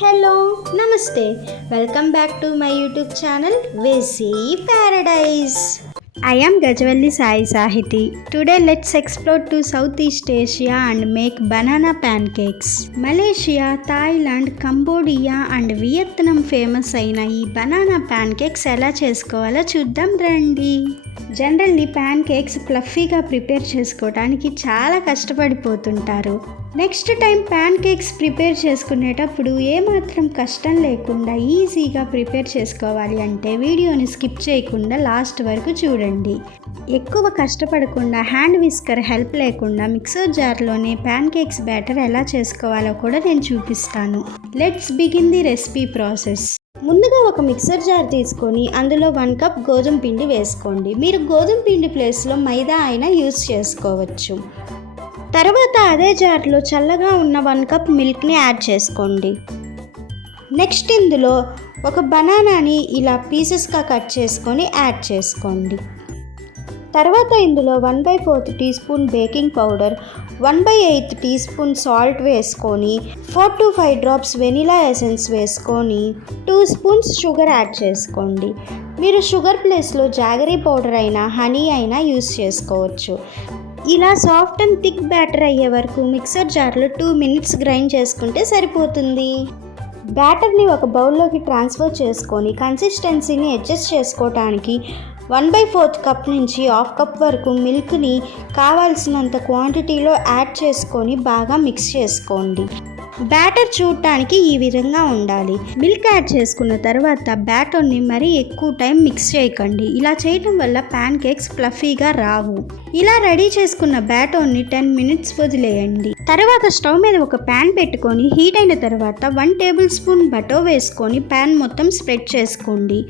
Hello, Namaste. Welcome back to my YouTube channel Vesi Paradise. I am Gajavalli Sai Sahiti. Today let's explore to Southeast Asia and make banana pancakes. Malaysia, Thailand, Cambodia and Vietnam famous అయిన ఈ banana pancakes ఎలా చేసుకోవాలో చూద్దాం రండి. Generally pancakes ఫ్లఫీగా prepare చేసుకోవడానికి చాలా కష్టపడిపోతుంటారు. Next time pancakes prepare చేసుకునేటప్పుడు ఏమాత్రం కష్టం లేకుండా ఈజీగా ప్రిపేర్ చేసుకోవాలి అంటే వీడియోని స్కిప్ చేయకుండా లాస్ట్ వరకు చూడండి. ఎక్కువ కష్టపడకుండా హ్యాండ్ విస్కర్ హెల్ప్ లేకుండా మిక్సర్ జార్లోనే ప్యాన్కేక్స్ బ్యాటర్ ఎలా చేసుకోవాలో కూడా నేను చూపిస్తాను. Let's begin the recipe process. ముందుగా ఒక మిక్సర్ జార్ తీసుకొని అందులో 1 కప్ గోధుమ పిండి వేసుకోండి. మీరు గోధుమ పిండి ప్లేస్లో మైదా అయినా యూస్ చేసుకోవచ్చు. తర్వాత అదే జార్లో చల్లగా ఉన్న 1 కప్ మిల్క్ని యాడ్ చేసుకోండి. నెక్స్ట్ ఇందులో ఒక బనానాని ఇలా పీసెస్గా కట్ చేసుకొని యాడ్ చేసుకోండి. తర్వాత ఇందులో 1/4 teaspoon baking powder, 1/8 teaspoon salt వేసుకొని 4 to 5 డ్రాప్స్ వెనిలా ఎసెన్స్ వేసుకొని 2 స్పూన్స్ షుగర్ యాడ్ చేసుకోండి. మీరు షుగర్ ప్లేస్లో జాగరీ పౌడర్ అయినా హనీ అయినా యూస్ చేసుకోవచ్చు. ఇలా సాఫ్ట్ అండ్ థిక్ బ్యాటర్ అయ్యే వరకు మిక్సర్ జార్లో 2 minutes గ్రైండ్ చేసుకుంటే సరిపోతుంది. బ్యాటర్ని ఒక బౌల్లోకి ట్రాన్స్ఫర్ చేసుకొని కన్సిస్టెన్సీని అడ్జస్ట్ చేసుకోవడానికి 1/4 కప్ నుంచి 1/2 కప్ వరకు మిల్క్ని కావాల్సినంత క్వాంటిటీలో యాడ్ చేసుకొని బాగా మిక్స్ చేసుకోండి. బ్యాటర్ చూడటానికి ఈ విధంగా ఉండాలి. మిల్క్ యాడ్ చేసుకున్న తర్వాత బ్యాటర్ని మరీ ఎక్కువ టైం మిక్స్ చేయకండి. ఇలా చేయడం వల్ల ప్యాన్ కేక్స్ ఫ్లఫీగా రావు. ఇలా రెడీ చేసుకున్న బ్యాటర్ని 10 minutes వదిలేయండి. తర్వాత స్టవ్ మీద ఒక ప్యాన్ పెట్టుకొని హీట్ అయిన తర్వాత 1 టేబుల్ స్పూన్ బటర్ వేసుకొని ప్యాన్ మొత్తం స్ప్రెడ్ చేసుకోండి.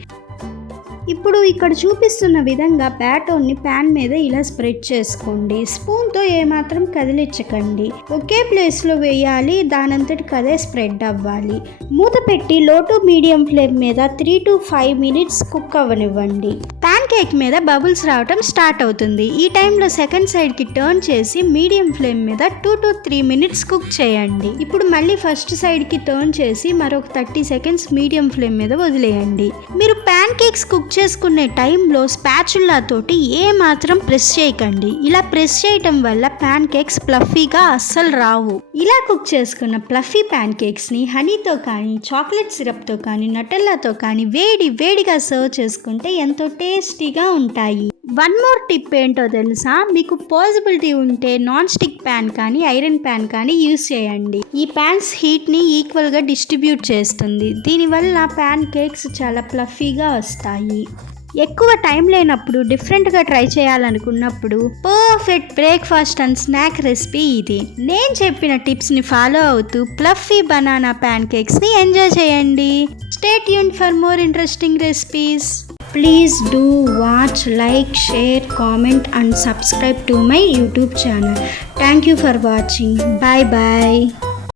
ఇప్పుడు ఇక్కడ చూపిస్తున్న విధంగా బ్యాటర్ని ప్యాన్ మీద ఇలా స్ప్రెడ్ చేసుకోండి. స్పూన్తో ఏమాత్రం కదిలించకండి. ఒకే ప్లేస్లో వేయాలి, దానంతటికి అదే స్ప్రెడ్ అవ్వాలి. మూత పెట్టి లో టు మీడియం ఫ్లేమ్ మీద 3 to 5 minutes కుక్ అవ్వనివ్వండి. ప్యాన్ కేక్ మీద బబుల్స్ రావటం స్టార్ట్ అవుతుంది. ఈ టైంలో సెకండ్ సైడ్కి టర్న్ చేసి మీడియం ఫ్లేమ్ మీద 2 to 3 minutes కుక్ చేయండి. ఇప్పుడు మళ్ళీ ఫస్ట్ సైడ్కి టర్న్ చేసి మరొక 30 seconds మీడియం ఫ్లేమ్ మీద వదిలేయండి. మీరు ప్యాన్ కేక్స్ కుక్ చేసుకునే టైంలో స్పాచులా తోటి ఏమాత్రం ప్రెస్ చేయకండి. ఇలా ప్రెస్ చేయటం వల్ల ప్యాన్ కేక్స్ ఫ్లఫీగా అస్సలు రావు. ఇలా కుక్ చేసుకున్న ఫ్లఫీ ప్యాన్ కేక్స్ని హనీతో కానీ చాక్లెట్ సిరప్తో కానీ నటెల్లాతో కానీ వేడిగా సర్వ్ చేసుకుంటే ఎంతో టేస్టీగా ఉంటాయి. వన్ మోర్ టిప్ ఏంటో తెలుసా? మీకు పాసిబిలిటీ ఉంటే నాన్ స్టిక్ ప్యాన్ కానీ ఐరన్ ప్యాన్ కానీ యూస్ చేయండి. ఈ ప్యాన్స్ హీట్ని ఈక్వల్గా డిస్ట్రిబ్యూట్ చేస్తుంది. దీనివల్ల ప్యాన్ కేక్స్ చాలా ఫ్లఫీగా వస్తాయి. ఎక్కువ టైం లేనప్పుడు డిఫరెంట్గా ట్రై చేయాలనుకున్నప్పుడు perfect breakfast and snack recipe ఇది. నేను చెప్పిన టిప్స్ని ఫాలో అవుతూ ఫ్లఫీ బనానా ప్యాన్ కేక్స్ని ఎంజాయ్ చేయండి. Stay tuned for more interesting recipes. Please do watch, like, share, comment and subscribe to my YouTube channel. Thank you for watching. Bye bye.